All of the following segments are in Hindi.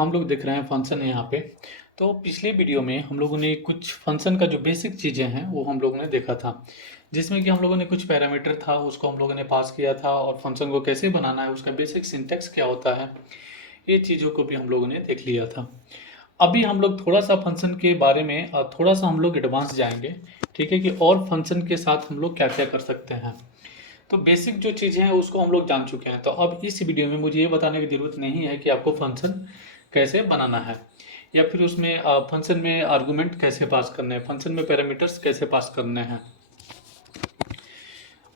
हम लोग देख रहे हैं फंक्शन है यहाँ पे। तो पिछले वीडियो में हम लोगों ने कुछ फंक्शन का जो बेसिक चीज़ें हैं वो हम लोगों ने देखा था, जिसमें कि हम लोगों ने कुछ पैरामीटर था उसको हम लोगों ने पास किया था और फंक्शन को कैसे बनाना है, उसका बेसिक सिंटैक्स क्या होता है, ये चीज़ों को भी हम लोगों ने देख लिया था। अभी हम लोग थोड़ा सा फंक्शन के बारे में थोड़ा सा हम लोग एडवांस जाएंगे, ठीक है, कि और फंक्शन के साथ हम लोग क्या क्या कर सकते हैं। तो बेसिक जो चीज़ें हैं उसको हम लोग जान चुके हैं, तो अब इस वीडियो में मुझे ये बताने की ज़रूरत नहीं है कि आपको फंक्शन कैसे बनाना है या फिर उसमें फंक्शन में आर्गुमेंट कैसे पास करने हैं, फंक्शन में पैरामीटर्स कैसे पास करने हैं।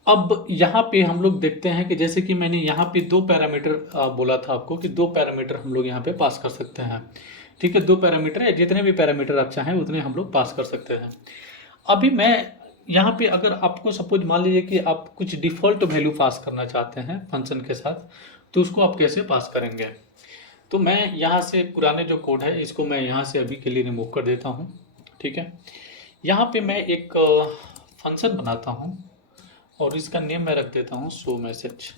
अब यहाँ पे हम लोग देखते हैं कि जैसे कि मैंने यहाँ पे दो पैरामीटर बोला था आपको कि दो पैरामीटर हम लोग यहाँ पे पास कर सकते हैं, ठीक है। दो पैरामीटर या जितने भी पैरामीटर आप चाहें उतने हम लोग पास कर सकते हैं। अभी मैं यहाँ पे अगर आपको सपोज मान लीजिए कि आप कुछ डिफ़ॉल्ट वैल्यू पास करना चाहते हैं फंक्शन के साथ, तो उसको आप कैसे पास करेंगे। तो मैं यहाँ से पुराने जो कोड है इसको मैं यहाँ से अभी के लिए रिमूव कर देता हूँ, ठीक है। यहाँ पे मैं एक फंक्शन बनाता हूँ और इसका नेम मैं रख देता हूँ शो मैसेज।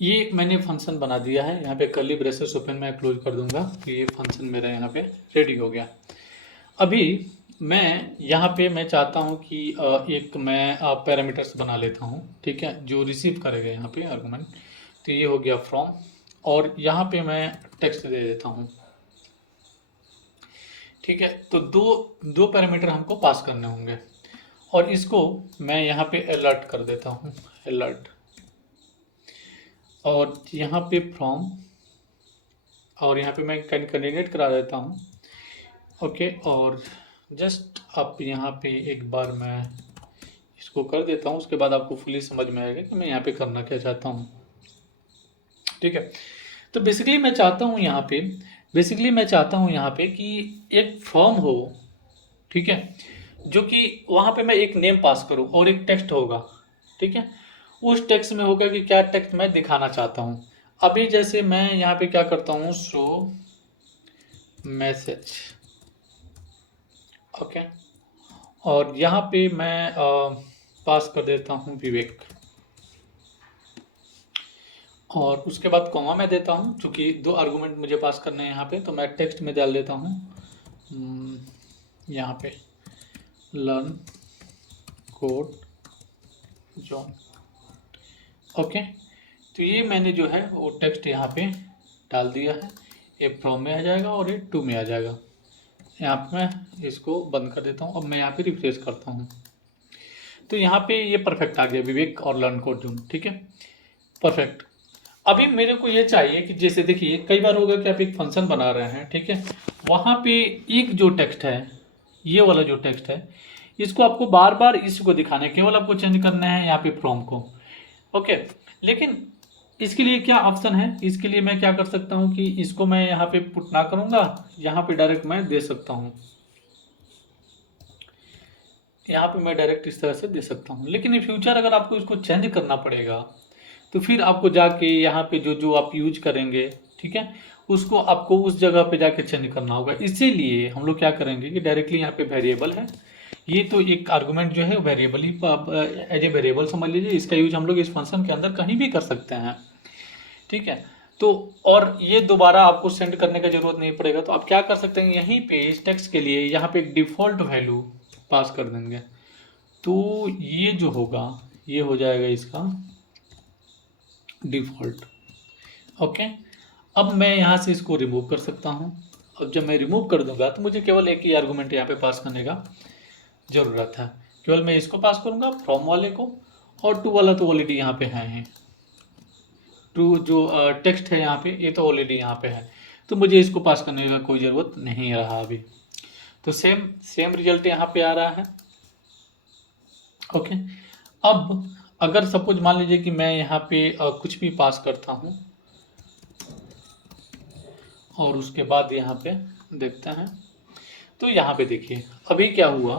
ये मैंने फंक्शन बना दिया है, यहाँ पे कर्ली ब्रेसेस ओपन मैं क्लोज कर दूंगा, तो ये फंक्शन मेरा यहाँ पे रेडी हो गया। अभी मैं यहाँ पे मैं चाहता हूँ कि एक मैं पैरामीटर्स बना लेता हूँ, ठीक है, जो रिसीव करेगा यहाँ पे आर्गुमेंट। तो ये हो गया फ्रॉम, और यहाँ पे मैं टेक्स्ट दे देता हूँ, ठीक है। तो दो दो पैरामीटर हमको पास करने होंगे और इसको मैं यहाँ पे अलर्ट कर देता हूँ, अलर्ट, और यहाँ पे फ्रॉम, और यहाँ पे मैं कैंडिडेट करा देता हूँ, ओके। और जस्ट आप यहाँ पे एक बार मैं इसको कर देता हूँ, उसके बाद आपको फुली समझ में आएगा कि मैं यहाँ पे करना क्या चाहता हूँ, ठीक है। तो बेसिकली मैं चाहता हूँ यहाँ पे कि एक फॉर्म हो, ठीक है, जो कि वहाँ पे मैं एक नेम पास करूँ और एक टेक्स्ट होगा, ठीक है। उस टेक्स्ट में होगा कि क्या टेक्स्ट मैं दिखाना चाहता हूँ। अभी जैसे मैं यहाँ पे क्या करता हूँ, शो मैसेज, ओके, और यहाँ पे मैं पास कर देता हूँ विवेक, और उसके बाद कॉमा मैं देता हूँ, चूँकि दो आर्गुमेंट मुझे पास करने हैं यहाँ पे, तो मैं टेक्स्ट में डाल देता हूँ यहाँ पे लर्न कोड जॉन, ओके। तो ये मैंने जो है वो टेक्स्ट यहाँ पे डाल दिया है, ये फ्रॉम में आ जाएगा और ये टू में आ जाएगा। यहाँ पे मैं इसको बंद कर देता हूँ, अब मैं यहाँ पे रिफ्रेश करता हूँ, तो यहाँ पे ये परफेक्ट आ गया विवेक और लर्न कोड जून, ठीक है, परफेक्ट। अभी मेरे को ये चाहिए कि जैसे देखिए कई बार होगा कि आप एक फंक्शन बना रहे हैं, ठीक है, वहाँ पे एक जो टेक्स्ट है, ये वाला जो टेक्स्ट है, इसको आपको बार बार इसको दिखाना है, केवल आपको चेंज करना है यहाँ पे फ्रॉम को, ओके। लेकिन इसके लिए क्या ऑप्शन है, इसके लिए मैं क्या कर सकता हूँ कि इसको मैं यहाँ पे पुट ना करूँगा, यहाँ पे डायरेक्ट मैं दे सकता हूँ, यहाँ पे मैं डायरेक्ट इस तरह से दे सकता हूँ। लेकिन इन फ्यूचर अगर आपको इसको चेंज करना पड़ेगा तो फिर आपको जाके यहाँ पे जो जो आप यूज करेंगे, ठीक है, उसको आपको उस जगह पे जाके चेंज करना होगा। इसीलिए हम लोग क्या करेंगे कि डायरेक्टली यहाँ पे वेरिएबल है, ये तो एक आर्गुमेंट जो है वेरिएबल ही एज ए वेरिएबल समझ लीजिए, इसका यूज हम लोग इस फंक्शन के अंदर कहीं भी कर सकते हैं, ठीक है। तो और ये दोबारा आपको सेंड करने का जरूरत नहीं पड़ेगा, तो आप क्या कर सकते हैं, यहीं पे इस टेक्स्ट के लिए यहाँ पे एक डिफ़ॉल्ट वैल्यू पास कर देंगे, तो ये जो होगा ये हो जाएगा इसका डिफ़ॉल्ट, ओके। अब मैं यहाँ से इसको रिमूव कर सकता हूँ। अब जब मैं रिमूव कर दूंगा तो मुझे केवल एक ही आर्गुमेंट यहाँ पे पास करने का ज़रूरत है, केवल मैं इसको पास करूँगा फ्रॉम वाले को, और टू वाला तो ऑलरेडी यहाँ पे है, टू जो टेक्स्ट है यहाँ पे ये तो ऑलरेडी यहाँ पे है, तो मुझे इसको पास करने का कोई ज़रूरत नहीं रहा अभी। तो सेम सेम रिजल्ट यहाँ पे आ रहा है, ओके। अब अगर सपोज मान लीजिए कि मैं यहाँ पे कुछ भी पास करता हूँ और उसके बाद यहाँ पे देखते हैं, तो यहाँ पे देखिए अभी क्या हुआ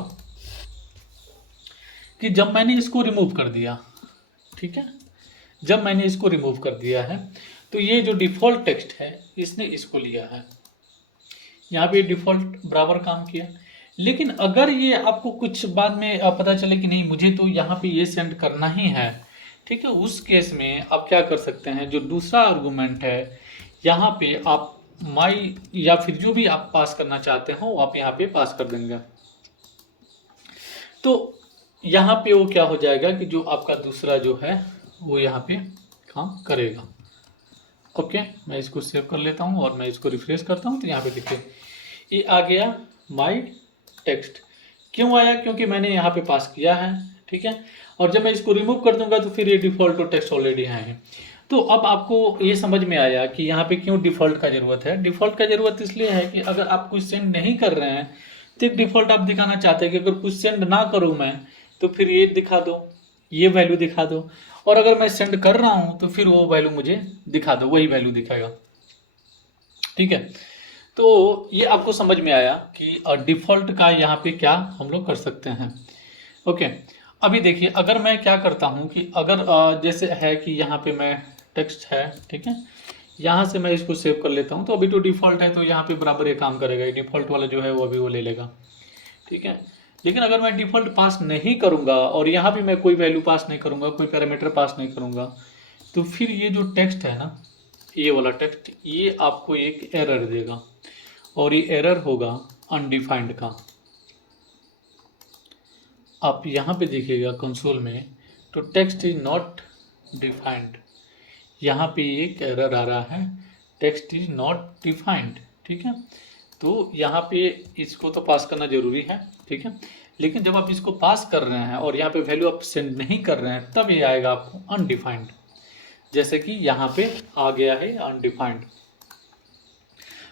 कि जब मैंने इसको रिमूव कर दिया, ठीक है, जब मैंने इसको रिमूव कर दिया है तो ये जो डिफ़ॉल्ट टेक्स्ट है इसने इसको लिया है, यहाँ पे डिफ़ॉल्ट बराबर काम किया। लेकिन अगर ये आपको कुछ बाद में पता चले कि नहीं मुझे तो यहाँ पे ये सेंड करना ही है, ठीक है, उस केस में आप क्या कर सकते हैं, जो दूसरा आर्गुमेंट है यहाँ पे आप माई या फिर जो भी आप पास करना चाहते हो आप यहाँ पे पास कर देंगे। तो यहाँ पे वो क्या हो जाएगा कि जो आपका दूसरा जो है वो यहाँ पे काम करेगा। ओके, मैं इसको सेव कर लेता हूँ और मैं इसको रिफ्रेश करता हूँ। तो यहाँ पे देखिए ये आ गया माई टेक्स्ट। क्यों आया? क्योंकि मैंने यहाँ पे पास किया है, ठीक है। और जब मैं इसको रिमूव कर दूंगा तो फिर ये डिफ़ॉल्ट टेक्स्ट ऑलरेडी है। तो अब आपको ये समझ में आया कि यहाँ पे क्यों डिफ़ॉल्ट का ज़रूरत है। डिफ़ॉल्ट का ज़रूरत इसलिए है कि अगर आप कुछ सेंड नहीं कर रहे हैं तो एक डिफ़ॉल्ट आप दिखाना चाहते हैं कि अगर कुछ सेंड ना करूँ मैं तो फिर ये दिखा दो, ये वैल्यू दिखा दो। और अगर मैं सेंड कर रहा हूँ तो फिर वो वैल्यू मुझे दिखा दो, वही वैल्यू दिखाएगा, ठीक है। तो ये आपको समझ में आया कि डिफ़ॉल्ट का यहाँ पे क्या हम लोग कर सकते हैं। ओके, अभी देखिए अगर मैं क्या करता हूँ कि अगर जैसे है कि यहाँ पे मैं टेक्स्ट है, ठीक है, यहाँ से मैं इसको सेव कर लेता हूँ। तो अभी तो डिफ़ॉल्ट है तो यहाँ पे बराबर ये काम करेगा, ये डिफ़ॉल्ट वाला जो है वो अभी वो ले लेगा, ठीक है। लेकिन अगर मैं डिफ़ॉल्ट पास नहीं करूँगा और यहाँ भी मैं कोई वैल्यू पास नहीं करूँगा, कोई पैरामीटर पास नहीं करूँगा, तो फिर ये जो टेक्स्ट है ना, ये वाला टेक्स्ट, ये आपको एक एरर देगा और ये एरर होगा अनडिफाइंड का। आप यहाँ पे देखिएगा कंसोल में, तो टेक्स्ट इज नॉट डिफाइंड, यहाँ पे एक एरर आ रहा है, टेक्स्ट इज नॉट डिफाइंड, ठीक है। तो यहाँ पे इसको तो पास करना जरूरी है, ठीक है। लेकिन जब आप इसको पास कर रहे हैं और यहाँ पे वैल्यू आप सेंड नहीं कर रहे हैं तब ये आएगा आपको अनडिफाइंड, जैसे कि यहाँ पे आ गया है अनडिफाइंड।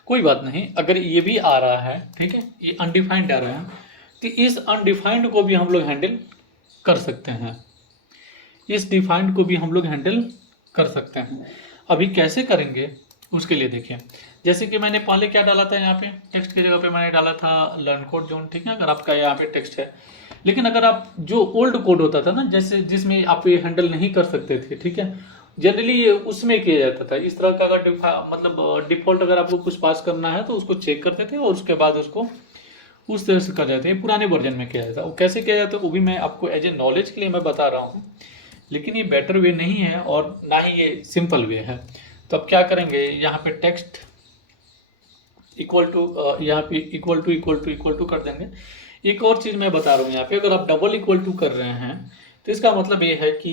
कोई बात नहीं, अगर ये भी आ रहा है, ठीक है, ये अनडिफाइंड आ रहा है, तो इस अनडिफाइंड को भी हम लोग हैंडल कर सकते हैं, इस डिफाइंड को भी हम लोग हैंडल कर सकते हैं। अभी कैसे करेंगे उसके लिए देखिए, जैसे कि मैंने पहले क्या डाला था, यहाँ पे टेक्स्ट की जगह पे मैंने डाला था लर्न कोड जोन, ठीक है। अगर आपका यहाँ पे टेक्स्ट है, लेकिन अगर आप जो ओल्ड कोड होता था ना, जैसे जिसमें आप ये हैंडल नहीं कर सकते थे, ठीक है, जनरली ये उसमें किया जाता था इस तरह का। अगर मतलब डिफॉल्ट अगर आपको कुछ पास करना है तो उसको चेक करते थे और उसके बाद उसको उस तरह से कर जाते हैं। पुराने वर्जन में किया जाता है, वो कैसे किया जाता है वो भी मैं आपको एज ए नॉलेज के लिए मैं बता रहा हूँ, लेकिन ये बेटर वे नहीं है और ना ही ये सिंपल वे है। तो अब क्या करेंगे, यहाँ पे टेक्स्ट इक्वल टू, यहाँ पे equal to equal to equal to कर देंगे। एक और चीज़ मैं बता रहा हूँ, यहाँ पे अगर आप डबल इक्वल टू कर रहे हैं तो इसका मतलब ये है कि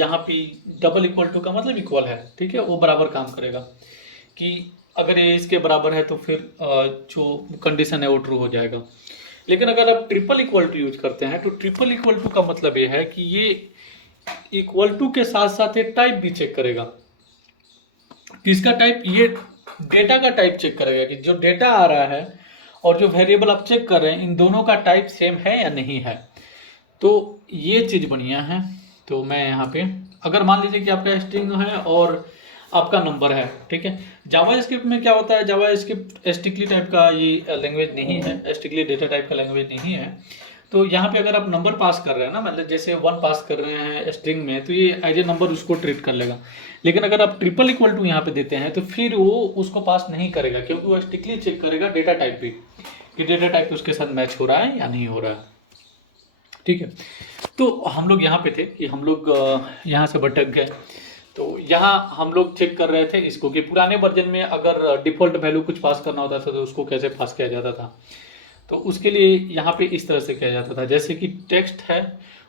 यहाँ पे डबल इक्वल टू का मतलब इक्वल है, ठीक है, वो बराबर काम करेगा। कि अगर ये इसके बराबर है तो फिर जो कंडीशन है वो ट्रू हो जाएगा। लेकिन अगर आप ट्रिपल इक्वल टू यूज करते हैं तो ट्रिपल इक्वल टू का मतलब ये है कि ये इक्वल टू के साथ साथ ये टाइप भी चेक करेगा। किसका टाइप? ये डेटा का टाइप चेक करेगा कि जो डेटा आ रहा है और जो वेरिएबल आप चेक कर रहे हैं इन दोनों का टाइप सेम है या नहीं है। तो ये चीज़ बढ़िया है। तो मैं यहाँ पे अगर मान लीजिए कि आपका स्ट्रिंग है और आपका नंबर है, ठीक है। जावा स्क्रिप्ट में क्या होता है, जावा स्क्रिप्ट स्ट्रिक्टली टाइप का ये लैंग्वेज नहीं है, स्ट्रिक्टली डेटा टाइप का लैंग्वेज नहीं है। तो यहाँ पे अगर आप नंबर पास कर रहे हैं ना, मतलब जैसे 1 पास कर रहे हैं स्ट्रिंग में, तो ये एज ए नंबर उसको ट्रीट कर लेगा। लेकिन अगर आप ट्रिपल इक्वल टू यहाँ पे देते हैं तो फिर वो उसको पास नहीं करेगा, क्योंकि वो स्ट्रिक्टली चेक करेगा डेटा टाइप भी, कि डेटा टाइप उसके साथ मैच हो रहा है या नहीं हो रहा है, ठीक है। तो हम लोग यहाँ पे थे कि हम लोग यहाँ से भटक गए। तो यहाँ हम लोग चेक कर रहे थे इसको कि पुराने वर्जन में अगर डिफ़ॉल्ट वैल्यू कुछ पास करना होता था तो उसको कैसे पास किया जाता था। तो उसके लिए यहाँ पे इस तरह से किया जाता था, जैसे कि टेक्स्ट है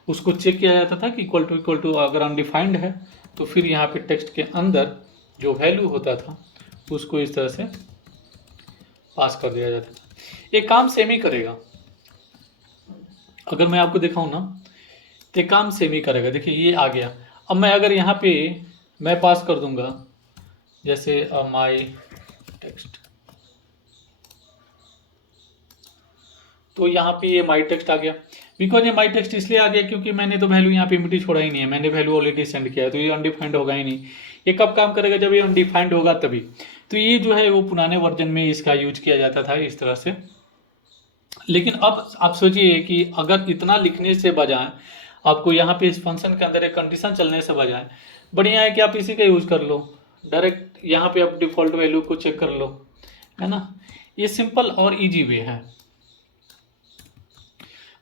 उसको चेक किया जाता था कि इक्वल टू अगर अनडिफाइंड है तो फिर यहाँ पे टेक्स्ट के अंदर जो वैल्यू होता था उसको इस तरह से पास कर दिया जाता था। ये काम सेम ही करेगा, अगर मैं आपको दिखाऊं ना तो काम सेम ही करेगा। देखिए ये आ गया। अब मैं अगर यहाँ पे मैं पास कर दूंगा जैसे माई टेक्स्ट, तो यहाँ पे ये माई टेक्स्ट आ गया। बिकॉज ये माई टेक्स्ट इसलिए आ गया क्योंकि मैंने तो वैल्यू यहाँ पे एम्प्टी छोड़ा ही नहीं है, मैंने वैल्यू ऑलरेडी सेंड किया है, तो ये अनडिफाइंड होगा ही नहीं। ये कब काम करेगा? जब ये अनडिफाइंड होगा तभी। तो ये जो है वो पुराने वर्जन में इसका यूज किया जाता था इस तरह से। लेकिन अब आप सोचिए कि अगर इतना लिखने से बजाय आपको यहाँ पे इस फंक्शन के अंदर एक कंडीशन चलने से बजाय बढ़िया है कि आप इसी का यूज कर लो, डायरेक्ट यहाँ पे आप डिफॉल्ट वैल्यू को चेक कर लो, है ना। ये सिंपल और इजी वे है।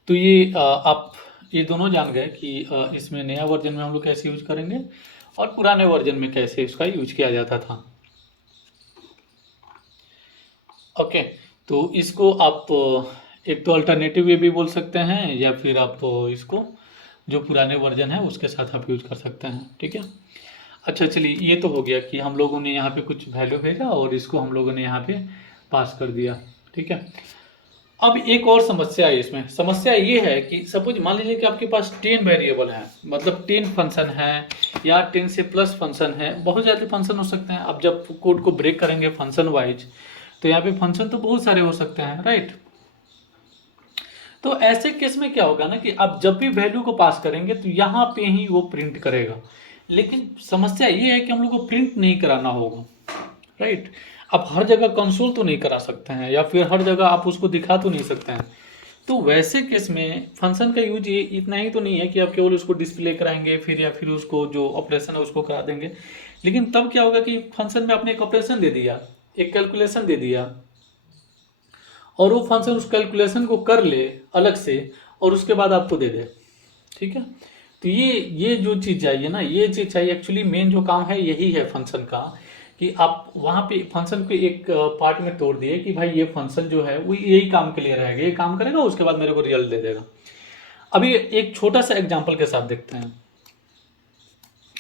तो ये आप ये दोनों जान गए कि इसमें नया वर्जन में हम लोग कैसे यूज करेंगे और पुराने वर्जन में कैसे इसका यूज किया जाता था। ओके, तो इसको आप एक तो अल्टरनेटिव वे भी बोल सकते हैं, या फिर आप इसको जो पुराने वर्जन है उसके साथ आप यूज कर सकते हैं, ठीक है। अच्छा चलिए, ये तो हो गया कि हम लोगों ने यहाँ पे कुछ वैल्यू भेजा और इसको हम लोगों ने यहाँ पे पास कर दिया, ठीक है। अब एक और समस्या है इसमें। समस्या ये है कि सपोज मान लीजिए कि आपके पास 10 वेरिएबल हैं, मतलब 10 फंक्शन है या 10 से प्लस फंक्शन है, बहुत ज़्यादा फंक्शन हो सकते हैं। अब जब कोड को ब्रेक करेंगे फंक्शन वाइज, तो यहाँ पे फंक्शन तो बहुत सारे हो सकते हैं, राइट। तो ऐसे केस में क्या होगा ना कि आप जब भी वैल्यू को पास करेंगे तो यहाँ पे ही वो प्रिंट करेगा, लेकिन समस्या ये है कि हम लोग को प्रिंट नहीं कराना होगा, राइट। आप हर जगह कंसोल तो नहीं करा सकते हैं, या फिर हर जगह आप उसको दिखा तो नहीं सकते हैं। तो वैसे केस में फंक्शन का यूज ये इतना ही तो नहीं है कि आप केवल उसको डिस्प्ले कराएंगे फिर, या फिर उसको जो ऑपरेशन है उसको करा देंगे। लेकिन तब क्या होगा कि फंक्शन में आपने एक ऑपरेशन दे दिया, एक कैलकुलेशन दे दिया, और वो फंक्शन उस कैलकुलेशन को कर ले अलग से और उसके बाद आपको दे दे, ठीक है। तो ये जो चीज़ चाहिए ना, ये चीज़ चाहिए। एक्चुअली मेन जो काम है यही है फंक्शन का, कि आप वहाँ पे फंक्शन को एक पार्ट में तोड़ दिए कि भाई ये फंक्शन जो है वो यही काम के लिए रहेगा, ये काम करेगा, उसके बाद मेरे को रिजल्ट दे देगा। अभी एक छोटा सा एग्जांपल के साथ देखते हैं।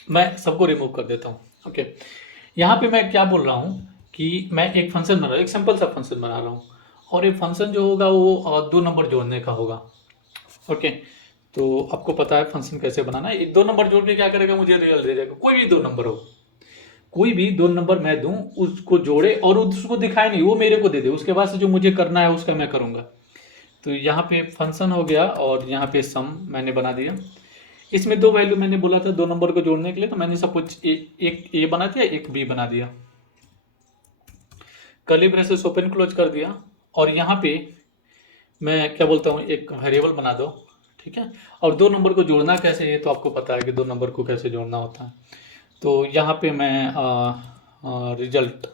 मैं सबको रिमूव कर देता हूँ, ओके। यहाँ पे मैं क्या बोल रहा हूँ कि मैं एक फंक्शन बना रहा हूँ, एक सिंपल सा फंक्शन बना रहा हूँ, और ये फंक्शन जो होगा वो 2 नंबर जोड़ने का होगा, ओके। तो आपको पता है फंक्शन कैसे बनाना है। एक 2 नंबर जोड़ के क्या करेगा, मुझे रिजल्ट दे देगा। कोई भी 2 नंबर हो, कोई भी 2 नंबर मैं दूं, उसको जोड़े और उसको दिखाए नहीं, वो मेरे को दे दे, उसके बाद से जो मुझे करना है उसका मैं करूंगा। तो यहाँ पे फंक्शन हो गया और यहाँ पे सम मैंने बना दिया। इसमें 2 वैल्यू मैंने बोला था 2 नंबर को जोड़ने के लिए, तो मैंने सपोज एक ए बना दिया, एक बी बना दिया, कर्ली ब्रेसेस ओपन क्लोज कर दिया। और यहाँ पे मैं क्या बोलता हूँ, एक वेरिएबल बना दो, ठीक है। और 2 नंबर को जोड़ना कैसे, ये तो आपको पता है कि 2 नंबर को कैसे जोड़ना होता है। तो यहाँ पे मैं रिजल्ट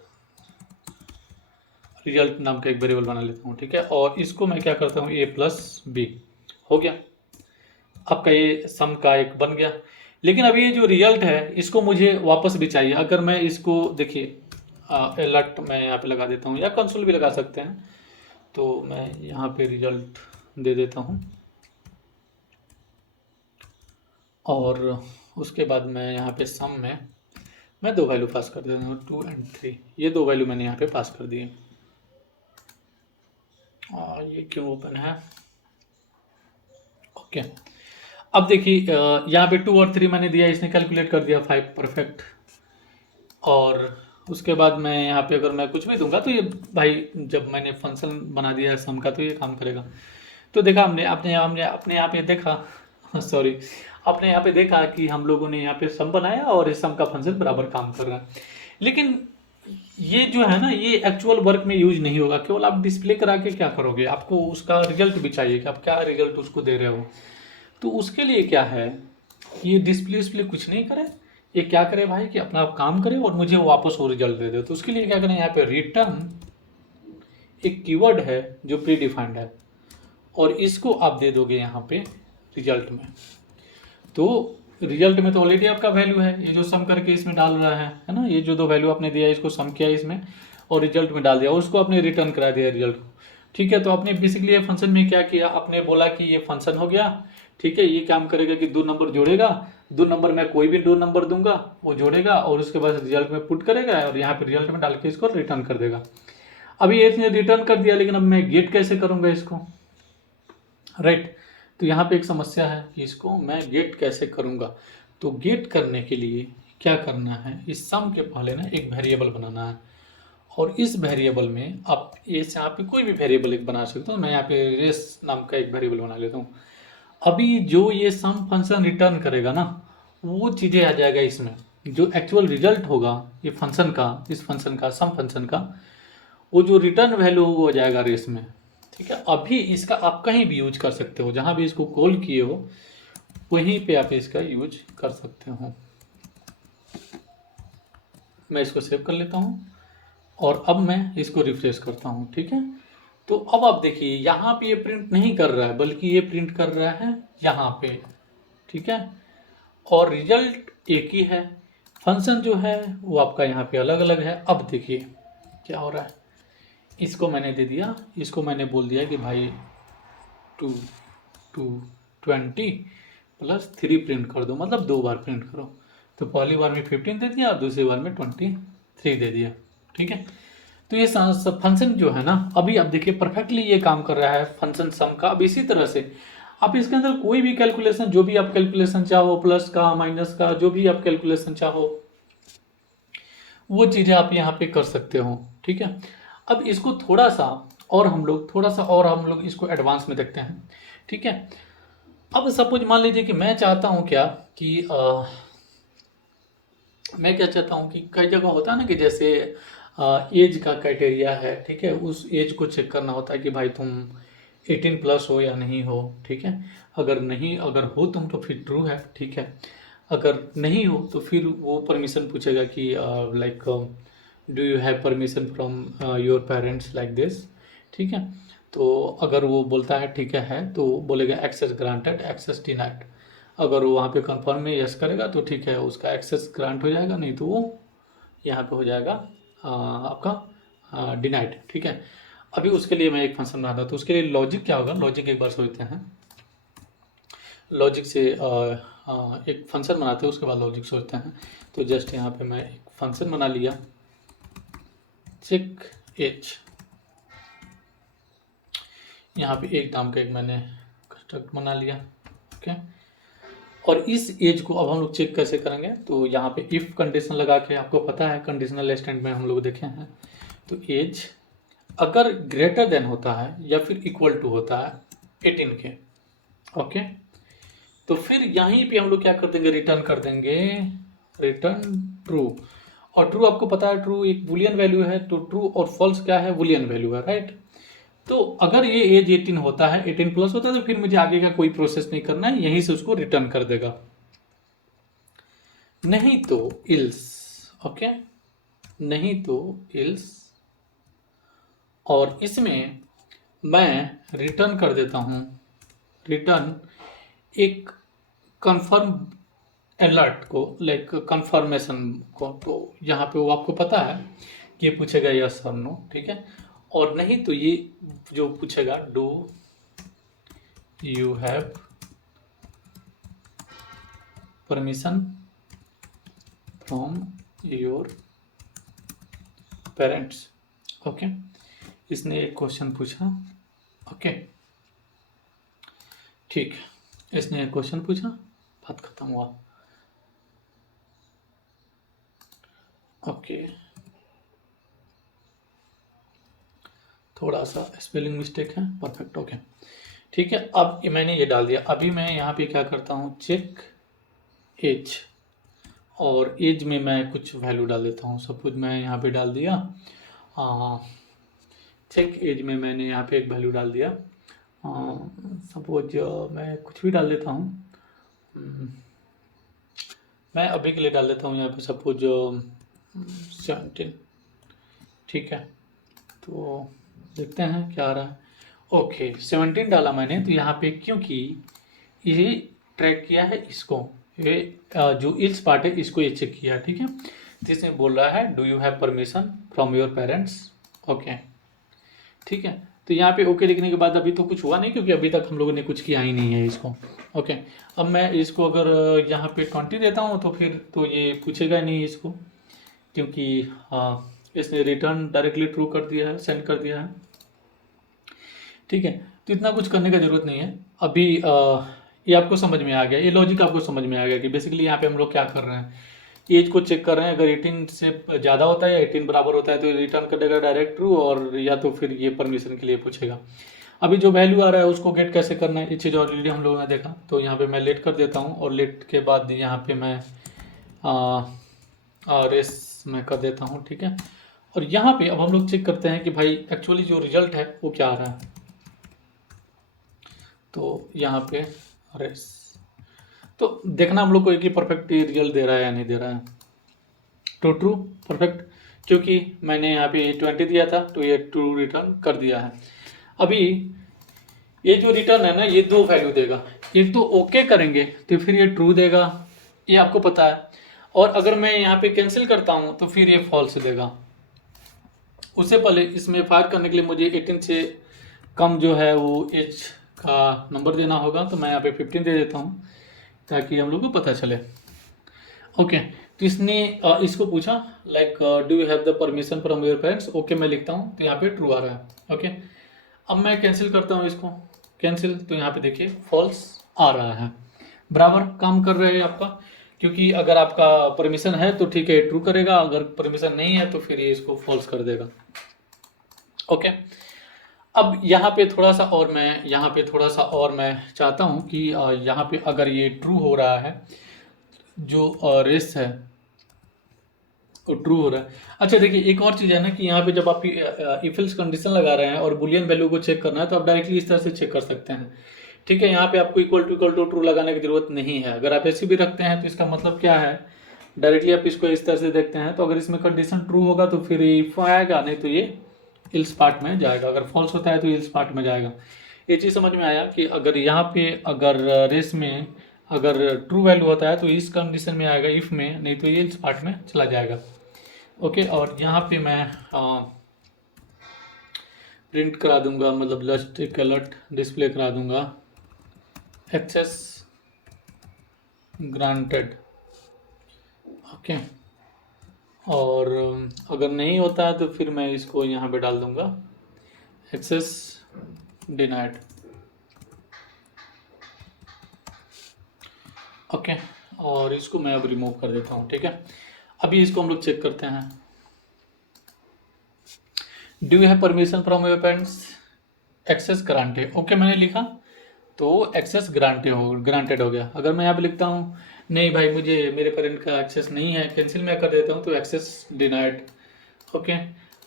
रिजल्ट नाम का एक वेरिएबल बना लेता हूँ, ठीक है। और इसको मैं क्या करता हूँ, ए प्लस बी हो गया। आपका ये सम का एक बन गया। लेकिन अभी ये जो रिजल्ट है इसको मुझे वापस भी चाहिए। अगर मैं इसको देखिए अलर्ट मैं यहाँ पे लगा देता हूँ, या कंसोल भी लगा सकते हैं। तो मैं यहाँ पे रिजल्ट दे देता हूँ, और उसके बाद मैं यहाँ पे सम में मैं 2 वैल्यू पास कर देता हूँ, 2 और 3। ये 2 वैल्यू मैंने यहाँ पे पास कर दिए। ये क्यों ओपन है, ओके। अब देखिए यहाँ पे 2 और 3 मैंने दिया, इसने कैलकुलेट कर दिया 5 परफेक्ट। और उसके बाद मैं यहाँ पे अगर मैं कुछ भी दूंगा तो ये भाई जब मैंने फंक्शन बना दिया है सम का तो ये काम करेगा। तो देखा हमने अपने हमने अपने यहाँ पे देखा सॉरी, अपने यहाँ पे देखा कि हम लोगों ने यहाँ पे सम बनाया और इस सम का फंक्शन बराबर काम कर रहा है। लेकिन ये जो है ना, ये एक्चुअल वर्क में यूज नहीं होगा। केवल आप डिस्प्ले करा के क्या करोगे, आपको उसका रिजल्ट भी चाहिए कि आप क्या रिजल्ट उसको दे रहे हो। तो उसके लिए क्या है, ये डिस्प्ले डिस्प्ले कुछ नहीं करे, ये क्या करे भाई कि अपना काम करे और मुझे वापस वो रिजल्ट दे दे। तो उसके लिए क्या करें, यहाँ पे रिटर्न एक कीवर्ड है जो प्री डिफाइंड है, और इसको आप दे दोगे यहाँ पे रिजल्ट में। तो रिजल्ट में तो ऑलरेडी आपका वैल्यू है, ये जो सम करके इसमें डाल रहा है ना, ये जो 2 वैल्यू आपने दिया इसको सम किया इसमें और रिजल्ट में डाल दिया, उसको आपने रिटर्न करा दिया रिजल्ट को, ठीक है। तो आपने बेसिकली ये फंक्शन में क्या किया, आपने बोला कि ये फंक्शन हो गया, ठीक है। ये काम करेगा कि 2 नंबर जोड़ेगा, 2 नंबर मैं कोई भी 2 नंबर दूंगा वो जोड़ेगा और उसके बाद रिजल्ट में पुट करेगा और यहाँ पे रिजल्ट में डाल के इसको रिटर्न कर देगा। अभी ये इसने रिटर्न कर दिया, लेकिन अब मैं गेट कैसे करूँगा इसको, राइट। तो यहाँ पे एक समस्या है कि इसको मैं गेट कैसे करूँगा। तो गेट करने के लिए क्या करना है, इस सम के पहले ना एक वेरिएबल बनाना है, और इस वेरिएबल में आप इस यहाँ पे कोई भी वेरिएबल एक बना सकते हो। मैं यहाँ पे रेस नाम का एक वेरिएबल बना लेता हूँ। अभी जो ये सम फंक्शन रिटर्न करेगा ना, वो चीज़ें आ जाएगा इसमें। जो एक्चुअल रिजल्ट होगा ये फंक्शन का, इस फंक्शन का, सम फंक्शन का, वो जो रिटर्न वैल्यू वो हो जाएगा रेस में, ठीक है। अभी इसका आप कहीं भी यूज कर सकते हो, जहाँ भी इसको कॉल किए हो वहीं पे आप इसका यूज कर सकते हो। मैं इसको सेव कर लेता हूँ और अब मैं इसको रिफ्रेश करता हूँ, ठीक है। तो अब आप देखिए यहाँ पे ये प्रिंट नहीं कर रहा है, बल्कि ये प्रिंट कर रहा है यहाँ पे, ठीक है। और रिजल्ट एक ही है, फंक्शन जो है वो आपका यहाँ पे अलग अलग है। अब देखिए क्या हो रहा है, इसको मैंने दे दिया, इसको मैंने बोल दिया कि भाई 220 प्लस 3 प्रिंट कर दो, मतलब 2 बार प्रिंट करो। तो पहली बार में 15 दे दिया और दूसरी बार में 23 दे दिया। ठीक है, तो ये फंक्शन जो है ना, अभी आप देखिए परफेक्टली ये काम कर रहा है फंक्शन सम का। अब इसी तरह से आप इसके अंदर कोई भी कैलकुलेशन, जो भी आप कैलकुलेशन चाहो, प्लस का माइनस का जो भी आप कैलकुलेशन चाहो, वो चीज़ें आप यहाँ पे कर सकते हो। ठीक है, अब इसको थोड़ा सा और हम लोग इसको एडवांस में देखते हैं। ठीक है, अब सपोज मान लीजिए कि मैं चाहता हूँ क्या कि मैं क्या चाहता हूँ कि कई जगह होता है ना कि जैसे एज का क्राइटेरिया है। ठीक है, उस एज को चेक करना होता है कि भाई तुम 18 प्लस हो या नहीं हो। ठीक है, अगर हो तुम तो फिर ट्रू है। ठीक है, अगर नहीं हो तो फिर वो परमिशन पूछेगा कि like do you have permission from your parents like this. ठीक है, तो अगर वो बोलता है ठीक है तो बोलेगा एक्सेस ग्रांटेड, एक्सेस डिनाइड। अगर वो वहाँ पे कंफर्म में यस करेगा तो ठीक है, उसका एक्सेस ग्रांट हो जाएगा, नहीं तो वो यहाँ पे हो जाएगा आपका डिनाइड। ठीक है, अभी उसके लिए मैं एक फंक्शन बना था, तो उसके लिए लॉजिक क्या होगा, लॉजिक एक बार सोचते हैं। लॉजिक से एक फंक्शन बनाते हैं, उसके बाद लॉजिक सोचते हैं। तो जस्ट यहाँ पे मैं एक फंक्शन बना लिया, चेक एज। यहाँ पे एक नाम का एक मैंने कंस्ट्रक्ट बना लिया। ओके, और इस एज को अब हम लोग चेक कैसे करेंगे, तो यहाँ पे इफ कंडीशन लगा के, आपको पता है कंडीशनल स्टेटमेंट हम लोग देखे हैं। तो एज अगर ग्रेटर देन होता है या फिर इक्वल टू होता है 18 के, ओके, तो फिर यहीं पे हम लोग क्या कर देंगे, रिटर्न कर देंगे, रिटर्न ट्रू। और ट्रू आपको पता है, ट्रू एक बुलियन वैल्यू है, तो ट्रू और फॉल्स क्या है, बुलियन वैल्यू है, राइट। तो अगर ये एज 18 होता है, 18 प्लस होता है, तो फिर मुझे आगे का कोई प्रोसेस नहीं करना है, यहीं से उसको रिटर्न कर देगा। नहीं तो इल्स, ओके, नहीं तो इल्स। और इसमें मैं रिटर्न कर देता हूं, रिटर्न एक कंफर्म अलर्ट को, लाइक कंफर्मेशन को। तो यहाँ पे वो आपको पता है कि ये पूछेगा यस और नो। ठीक है, और नहीं तो ये जो पूछेगा do you have permission from your parents. Okay, इसने एक क्वेश्चन पूछा। ओके, ठीक, इसने एक क्वेश्चन पूछा, बात खत्म हुआ। ओके, थोड़ा सा स्पेलिंग मिस्टेक है, परफेक्ट, ओके, ठीक है। अब मैंने ये डाल दिया, अभी मैं यहाँ पे क्या करता हूँ, चेक एज, और एज में मैं कुछ वैल्यू डाल देता हूँ। सपोज मैं यहाँ पे डाल दिया चेक एज में मैंने यहाँ पे एक वैल्यू डाल दिया, सपोज मैं कुछ भी डाल देता हूँ। मैं अभी के लिए डाल देता हूँ यहाँ पे सपोज 17। ठीक है, तो देखते हैं क्या आ रहा है। ओके, 17 डाला मैंने, तो यहाँ पे क्योंकि ये ट्रैक किया है इसको, ये जो इल्स पार्ट है इसको ये चेक किया। ठीक है, तो इसमें बोल रहा है do you have permission from your parents. Okay, ठीक है, तो यहाँ पे ओके लिखने के बाद अभी तो कुछ हुआ नहीं, क्योंकि अभी तक हम लोगों ने कुछ किया ही नहीं है इसको। ओके, अब मैं इसको अगर यहाँ पे 20 देता हूँ तो फिर तो ये पूछेगा नहीं इसको, क्योंकि इसने रिटर्न डायरेक्टली ट्रू कर दिया है, सेंड कर दिया है। ठीक है, तो इतना कुछ करने का ज़रूरत नहीं है अभी। ये आपको समझ में आ गया, ये लॉजिक आपको समझ में आ गया कि बेसिकली यहाँ पे हम लोग क्या कर रहे हैं, एज को चेक कर रहे हैं। अगर 18 से ज़्यादा होता है या 18 बराबर होता है तो रिटर्न कर देगा डायरेक्ट ट्रू, और या तो फिर ये परमिशन के लिए पूछेगा। अभी जो वैल्यू आ रहा है उसको गेट कैसे करना है, ये चीज़ ऑलरेडी हम लोगों ने देखा। तो यहाँ पे मैं लेट कर देता हूँ, और लेट के बाद यहाँ पे मैं रेस में कर देता हूँ। ठीक है, और यहाँ पे अब हम लोग चेक करते हैं कि भाई एक्चुअली जो रिजल्ट है वो क्या आ रहा है। तो यहाँ पे रेस, तो देखना हम लोग को एक ही परफेक्ट रिजल्ट दे रहा है या नहीं दे रहा है। तो ट्रू, परफेक्ट, क्योंकि मैंने यहाँ पे 20 दिया था तो ये ट्रू रिटर्न कर दिया है। अभी ये जो रिटर्न है ना, ये 2 वैल्यू देगा, एक तो ओके करेंगे तो फिर ये ट्रू देगा, ये आपको पता है, और अगर मैं यहाँ पे कैंसिल करता हूँ तो फिर ये फॉल्स देगा। उससे पहले इसमें फायर करने के लिए मुझे 18 से कम जो है वो एज का नंबर देना होगा, तो मैं यहाँ पे 15 दे देता हूँ ताकि हम लोग को पता चले। ओके, तो इसने इसको पूछा like do you have the permission from your parents. Okay मैं लिखता हूँ, तो यहाँ पे ट्रू आ रहा है। ओके, अब मैं कैंसिल करता हूँ इसको, कैंसिल, तो यहाँ पे देखिए फॉल्स आ रहा है। बराबर काम कर रहे हैं आपका, क्योंकि अगर आपका परमिशन है तो ठीक है ट्रू करेगा, अगर परमिशन नहीं है तो फिर ये इसको फॉल्स कर देगा। ओके, अब यहाँ पे थोड़ा सा और मैं चाहता हूँ कि यहाँ पे अगर ये ट्रू हो रहा है, जो रेस है वो ट्रू हो रहा है। अच्छा देखिए एक और चीज़ है ना कि यहाँ पे जब आप इफ एल्स कंडीशन लगा रहे हैं और बुलियन वैल्यू को चेक करना है तो आप डायरेक्टली इस तरह से चेक कर सकते हैं। ठीक है, यहाँ पे आपको इक्वल टू ट्रू लगाने की जरूरत नहीं है। अगर आप ऐसे भी रखते हैं तो इसका मतलब क्या है, डायरेक्टली आप इसको इस तरह से देखते हैं, तो अगर इसमें कंडीशन ट्रू होगा तो फिर इफ आएगा, नहीं तो ये इल्स पार्ट में जाएगा। अगर फॉल्स होता है तो इल्स पार्ट में जाएगा। ये चीज़ समझ में आया कि अगर यहाँ पे अगर रेस में अगर ट्रू वैल्यू होता है तो इस कंडीशन में आएगा इफ में, नहीं तो ये इल्स पार्ट में चला जाएगा। ओके, और यहाँ पे मैं प्रिंट करा दूंगा, मतलब लॉजिक अलर्ट डिस्प्ले करा दूंगा एक्सेस ग्रांटेड। ओके, और अगर नहीं होता है तो फिर मैं इसको यहाँ पे डाल दूंगा एक्सेस डिनाइड। ओके, और इसको मैं अब रिमूव कर देता हूँ। ठीक है, अभी इसको हम लोग चेक करते हैं। Do you have permission from your parents, access granted. Okay मैंने लिखा तो एक्सेस ग्रांटेड हो गया। अगर मैं यहाँ पे लिखता हूँ नहीं भाई मुझे मेरे पेरेंट का एक्सेस नहीं है, कैंसिल मैं कर देता हूँ, तो एक्सेस डिनाइड। ओके,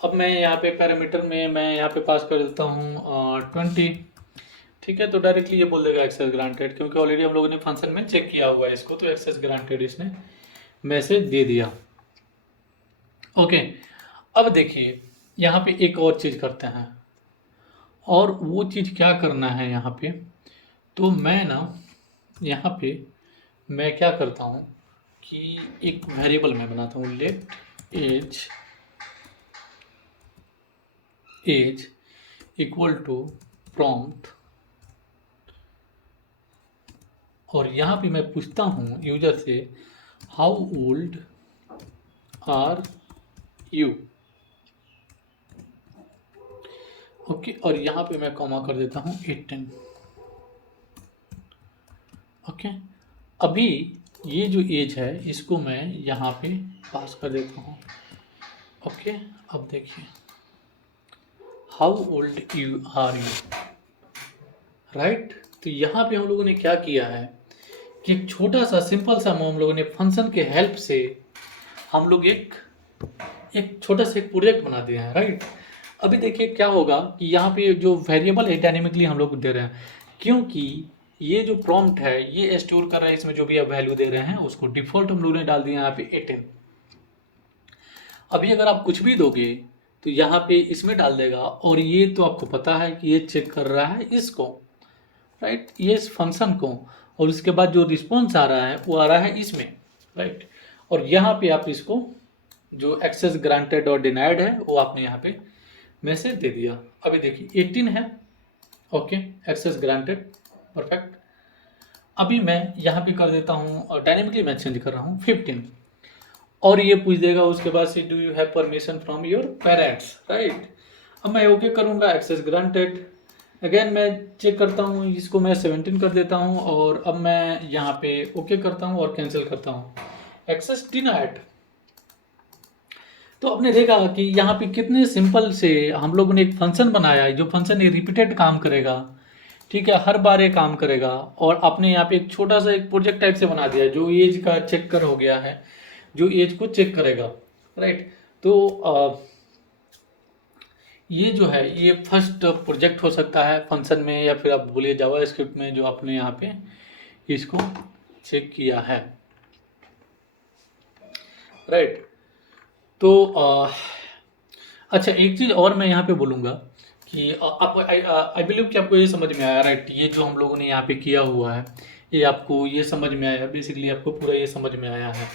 अब मैं यहाँ पे पैरामीटर में मैं यहाँ पे पास कर देता हूँ 20। ठीक है, तो डायरेक्टली ये बोल देगा एक्सेस ग्रांटेड, क्योंकि ऑलरेडी हम लोगों ने फंक्शन में चेक किया हुआ है इसको, तो एक्सेस ग्रांटेड इसने मैसेज दे दिया। ओके, अब देखिए यहाँ पे एक और चीज़ करते हैं, और वो चीज़ क्या करना है यहाँ पे, तो मैं ना यहाँ पे मैं क्या करता हूँ कि एक वेरिएबल मैं बनाता हूँ let age equal to prompt, और यहाँ पे मैं पूछता हूँ यूजर से how old are you. Okay, और यहाँ पे मैं कॉमा कर देता हूँ 18। ओके, अभी ये जो एज है इसको मैं यहाँ पे पास कर देता हूँ। ओके, अब देखिए how old you are you, right. तो यहाँ पे हम लोगों ने क्या किया है कि एक छोटा सा सिंपल सा हम लोगों ने फंक्शन के हेल्प से हम लोग एक छोटा सा एक प्रोजेक्ट बना दिया है, राइट। अभी देखिए क्या होगा कि यहाँ पे जो वेरिएबल है डायनेमिकली हम लोग दे रहे हैं, क्योंकि ये जो प्रॉम्प्ट है ये स्टोर कर रहा है इसमें जो भी आप वैल्यू दे रहे हैं उसको, डिफॉल्ट हम लोगों ने डाल दिया यहाँ पे 18। अभी अगर आप कुछ भी दोगे तो यहाँ पे इसमें डाल देगा, और ये तो आपको पता है कि ये चेक कर रहा है इसको, राइट, ये इस फंक्शन को, और उसके बाद जो रिस्पॉन्स आ रहा है वो आ रहा है इसमें, राइट। और यहाँ पे आप इसको जो एक्सेस ग्रांटेड और डिनाइड है वो आपने यहाँ पे मैसेज दे दिया। अभी देखिए 18 है, ओके, एक्सेस ग्रांटेड, परफेक्ट। अभी मैं यहाँ पे कर देता हूँ डायनेमिकली मैं चेंज कर रहा हूँ 15, और ये पूछ देगा उसके बाद से do you have permission from your parents, right. अब मैं ओके करूँगा, एक्सेस ग्रांटेड। अगेन मैं चेक करता हूँ, इसको मैं 17 कर देता हूँ, और अब मैं यहाँ पे ओके करता हूँ और कैंसिल करता हूँ, एक्सेस डिनाइड। तो आपने देखा कि यहाँ पे कितने सिंपल से हम लोगों ने एक फंक्शन बनाया है, जो फंक्शन ये रिपीटेड काम करेगा, ठीक है, हर बार ये काम करेगा, और आपने यहाँ पे एक छोटा सा एक प्रोजेक्ट टाइप से बना दिया है जो एज का चेक कर हो गया है, जो एज को चेक करेगा, राइट। तो ये जो है ये फर्स्ट प्रोजेक्ट हो सकता है फंक्शन में, या फिर आप बोलिए जावास्क्रिप्ट में जो आपने यहाँ पे इसको चेक किया है, राइट। तो अच्छा एक चीज़ और मैं यहाँ पे बोलूँगा कि आपको आई बिलीव कि आपको ये समझ में आया, राइट। ये जो हम लोगों ने यहाँ पे किया हुआ है ये आपको ये समझ में आया, बेसिकली आपको पूरा ये समझ में आया है।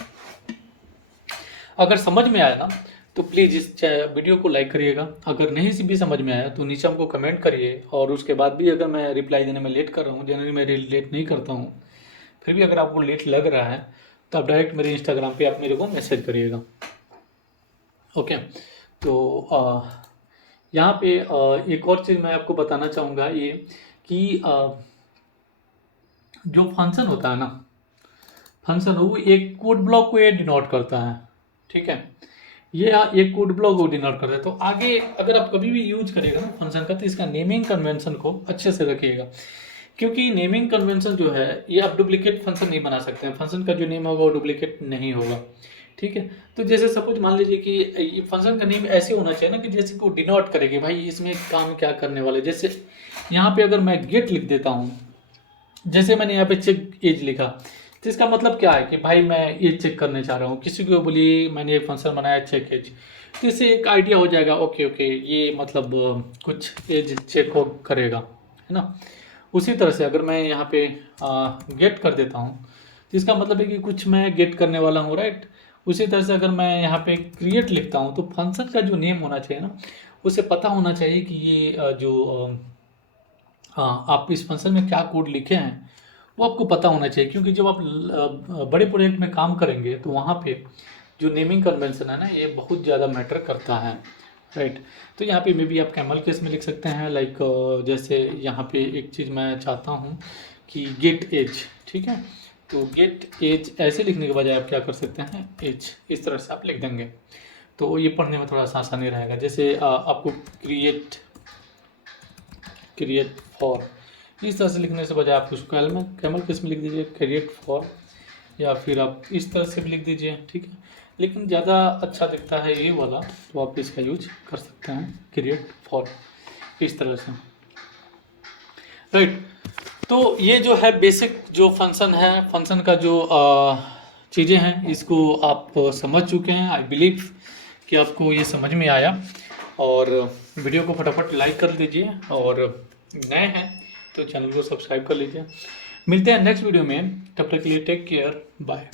अगर समझ में आया ना तो प्लीज़ इस वीडियो को लाइक करिएगा। अगर नहीं भी समझ में आया तो नीचे हमको कमेंट करिए, और उसके बाद भी अगर मैं रिप्लाई देने में लेट कर रहा हूँ, जनरली मैं लेट नहीं करता हूँ, फिर भी अगर आपको लेट लग रहा है तो आप डायरेक्ट मेरे इंस्टाग्राम पे आप मेरे को मैसेज करिएगा। ओके, तो यहाँ पे एक और चीज़ मैं आपको बताना चाहूँगा, ये कि जो फंक्शन होता है ना, फंक्शन वो एक कोड ब्लॉक को ये डिनोट करता है, ठीक है। ये एक कोड ब्लॉक को डिनोट करता है। तो आगे अगर आप कभी भी यूज करेगा ना फंक्शन का, तो इसका नेमिंग कन्वेंशन को अच्छे से रखिएगा, क्योंकि नेमिंग कन्वेंशन जो है ये आप डुप्लीकेट फंक्शन नहीं बना सकते हैं। फंक्शन का जो नेम होगा वो डुप्लीकेट नहीं होगा, ठीक है। तो जैसे सपोज मान लीजिए कि ये फंक्शन का नेम ऐसे होना चाहिए ना कि जैसे को डिनोट करेगी भाई इसमें काम क्या करने वाले। जैसे यहाँ पे अगर मैं गेट लिख देता हूँ, जैसे मैंने यहाँ पे चेक एज लिखा, तो इसका मतलब क्या है कि भाई मैं एज चेक करने चाह रहा हूँ। किसी को बोलिए मैंने एक फंक्शन बनाया चेक एज, तो इससे एक आइडिया हो जाएगा, ओके ओके ये मतलब कुछ एज चेक हो करेगा, है ना। उसी तरह से अगर मैं यहाँ पे गेट कर देता हूँ, तो इसका मतलब है कि कुछ मैं गेट करने वाला हूँ, राइट। उसी तरह से अगर मैं यहाँ पे क्रिएट लिखता हूँ, तो फंक्शन का जो नेम होना चाहिए ना, उसे पता होना चाहिए कि ये आप इस फंक्शन में क्या कोड लिखे हैं वो आपको पता होना चाहिए। क्योंकि जब आप बड़े प्रोजेक्ट में काम करेंगे तो वहाँ पे जो नेमिंग कन्वेंशन है ना, ये बहुत ज़्यादा मैटर करता है, राइट। तो यहाँ पे मे बी आप कैमल केस में लिख सकते हैं, लाइक जैसे यहाँ पे एक चीज़ मैं चाहता हूँ कि गेट एज, ठीक है। तो गेट एज ऐसे लिखने के बजाय आप क्या कर सकते हैं, एज इस तरह से आप लिख देंगे, तो ये पढ़ने में थोड़ा सा आसानी रहेगा। जैसे आपको क्रिएट फॉर इस तरह से लिखने से बजाय आप उसको कैमल केस में लिख दीजिए क्रिएट फॉर, या फिर आप इस तरह से भी लिख दीजिए, ठीक है। लेकिन ज़्यादा अच्छा दिखता है ये वाला, तो आप इसका यूज कर सकते हैं क्रिएट फॉर इस तरह से, राइट। तो ये जो है बेसिक जो फंक्शन है, फंक्शन का जो चीज़ें हैं, इसको आप समझ चुके हैं। आई बिलीव कि आपको ये समझ में आया, और वीडियो को फटाफट लाइक कर दीजिए, और नए हैं तो चैनल को सब्सक्राइब कर लीजिए। मिलते हैं नेक्स्ट वीडियो में, तब तक के लिए टेक केयर, बाय।